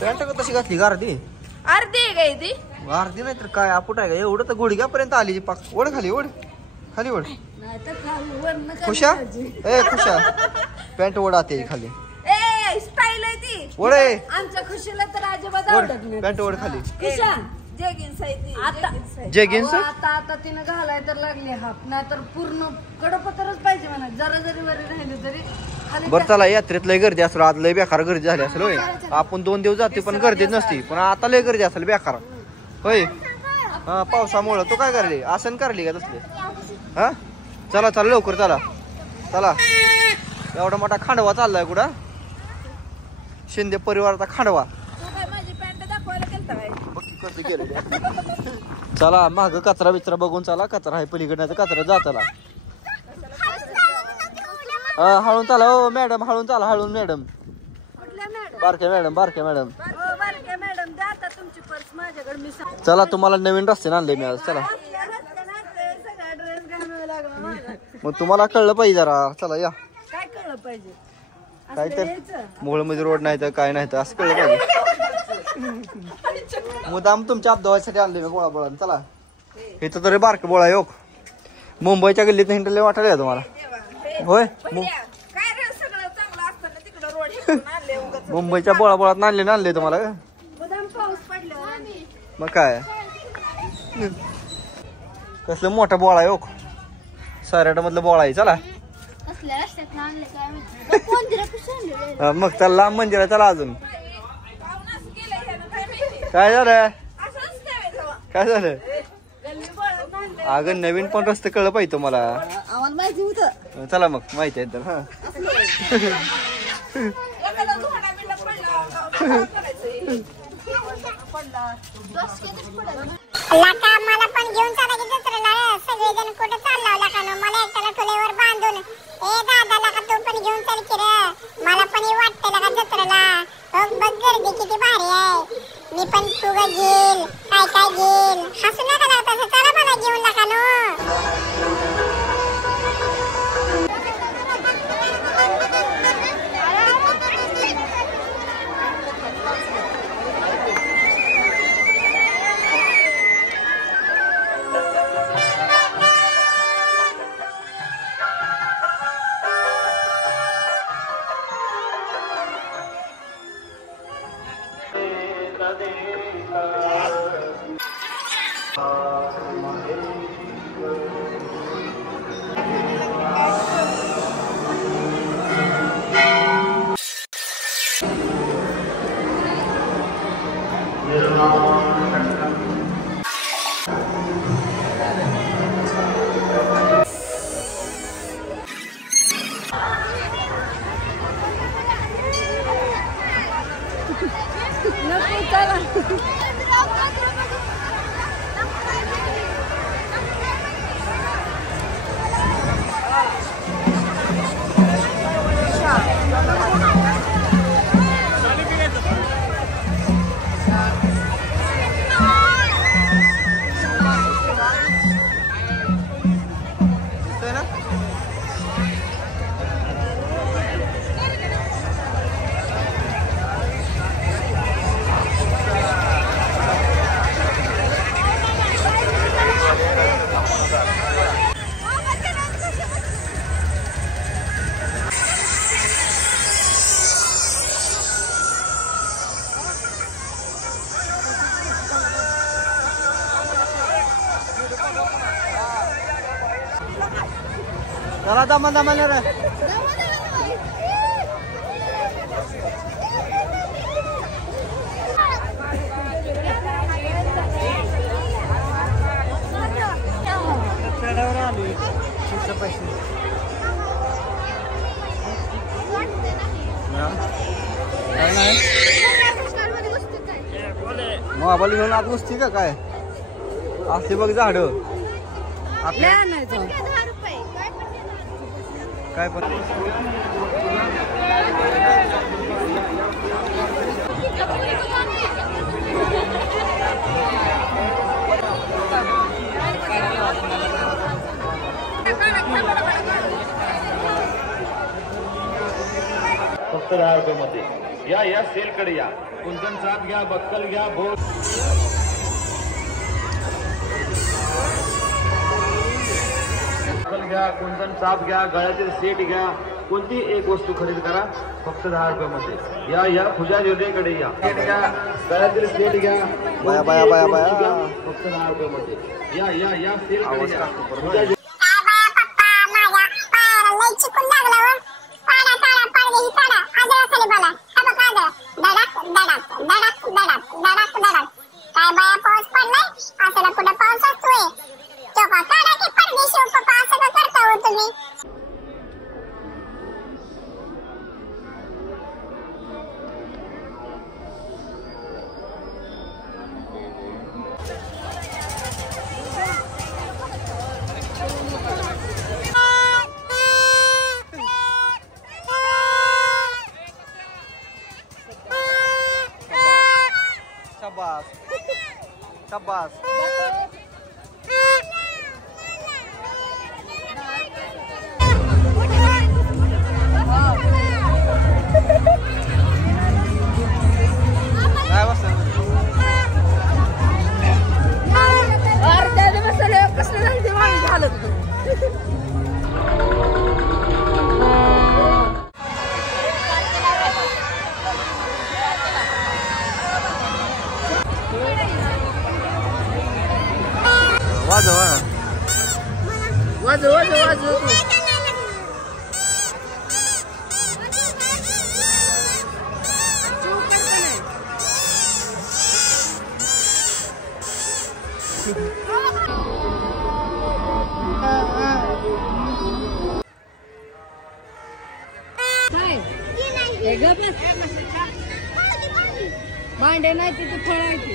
Pant कशी घातली गारदी अर्धी काय ती गारदी नाही तर काय आपुट आहे का एवढं तर गुडघ्यापर्यंत आली पाक ओढ खाली ओढ खाली ओढ खुशा ए खुशा पॅन्ट ओढाते खाली स्टाईल आहे ती ओढे आमच्या खुशीला तर अजिबात आवडत नाही पॅन्ट ओढ खाली खुशा जेगिन्स आहे ती आता जेगिन्स आता तिने घालाय तर लागली हाफ नाही तर पूर्ण कडपत्रच पाहिजे म्हणा जरा जरी वरी राहिली तरी बरं चला यात्रेत लय गर्दी असेल आज लय बेकार गर्दी झाली असेल होय आपण 2 दिवस जाते पण गर्दी नसती पण आता लय गर्दी असेल बेकार होय हा पावसामुळं तो काय करली आसन करली का तसले हा चला चला लवकर चला चला एवढा मोठा खांडवा चाललाय कुठं शिंदे परिवाराचा खांडवा चला माग कचरा बिचरा बघून चला कचरा आहे पलीकडण्याचा कचरा जाताला हळून चला हो मॅडम हळून चला हळून मॅडम बारक्या मॅडम चला तुम्हाला नवीन रस्ते आणले मी आज चला मग तुम्हाला कळलं पाहिजे जरा चला या काय कळलं पाहिजे काय तर मोहळमध्ये रोड नाही तर काय नाही तर असं कळलं पाहिजे मुदाम तुमच्या अपदावासाठी आणले मी बोळा चला इथं तरी बारक बोळा योग मुंबईच्या गल्लीत हिंडले वाटायला तुम्हाला होय मुंबईच्या बोळात आणले तुम्हाला मग काय कसलं मोठा बोळा योग साऱ्याट मधलं बोळा आहे चला मग त्याला लांब मंदिर चला अजून काय झालं अगं नवीन पण रस्ते कळलं पाहिजे तुम्हाला चला मग माहिती आहे तर हा लाका मला पण घेऊन चला की जत्रेला सगळेजण कुठे चालला लाका मला एकट्याला ठुलेवर बांधून ए दादा लाका तू पण घेऊन चल की रे मला पण वाटतं लाका जत्रेला बघ गर्दी किती भारी आहे मी पण तू घेईल काय घेईल हसू नका लागता चला मला घेऊन लाका चला दमा रे मोबाईल घेऊन आत बसती का काय असली बघ झाड काय पण फक्त 10 रुपये मध्ये या सेल कडे या. कुंदन साप घ्या, बक्कल घ्या, भोग घ्या, कुंदन साप घ्या, गळ्यातील सेट घ्या, कोणती एक वस्तू खरेदी करा फक्त 10 रुपयामध्ये. या पूजा ज्वेलरीकडे या. सेट घ्या, गळ्यातील सेट घ्या, बाया बाया बाया बाया फक्त 10 रुपयामध्ये. या सेल आवाज घ्या. टाकतो पूजा काय बाया पप्पा माझ्या पायाला लय चिकून लागलं व. पाडा पाडदे ही पाडा आजरा खाली बोला. हा बघ आजरा धडक धडक धडक धडक धडक धडक. काय बाया पाऊस पडलाय असला कुठं पाऊस असतोय. तो का काढा की परदेशी पप्पा असं का करता हो तुम्ही. शाबास शाबास. काय बस अर्ध्या दिवसाला कसलं झालं ते मागे झालं. वाजव वाजव वाजव वाजव तू. भांडे नाही तिथे फळ आहे ती.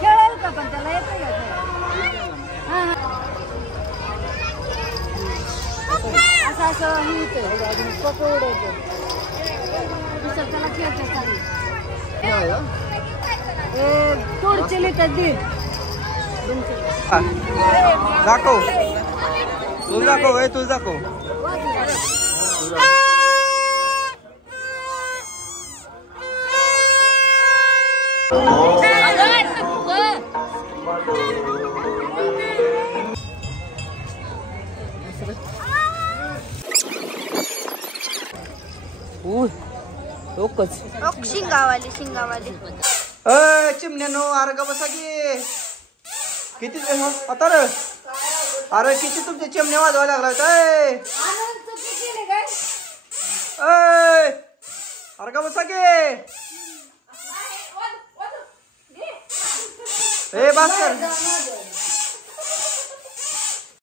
खेळेल का पण त्याला येतं का असं असं हे होतं पकोडे दुसरं त्याला खेळतं चालेल. पुढचे लिटर दीड दाखव तू दाखव तू दाखव. शिंगावाली शिंगावाली. चिमण्यानो अरे का बसा की किती आता रे. अरे किती तुमचे चिमण्या वाजवायला लागलाय. अरे का बसा की ए भास्कर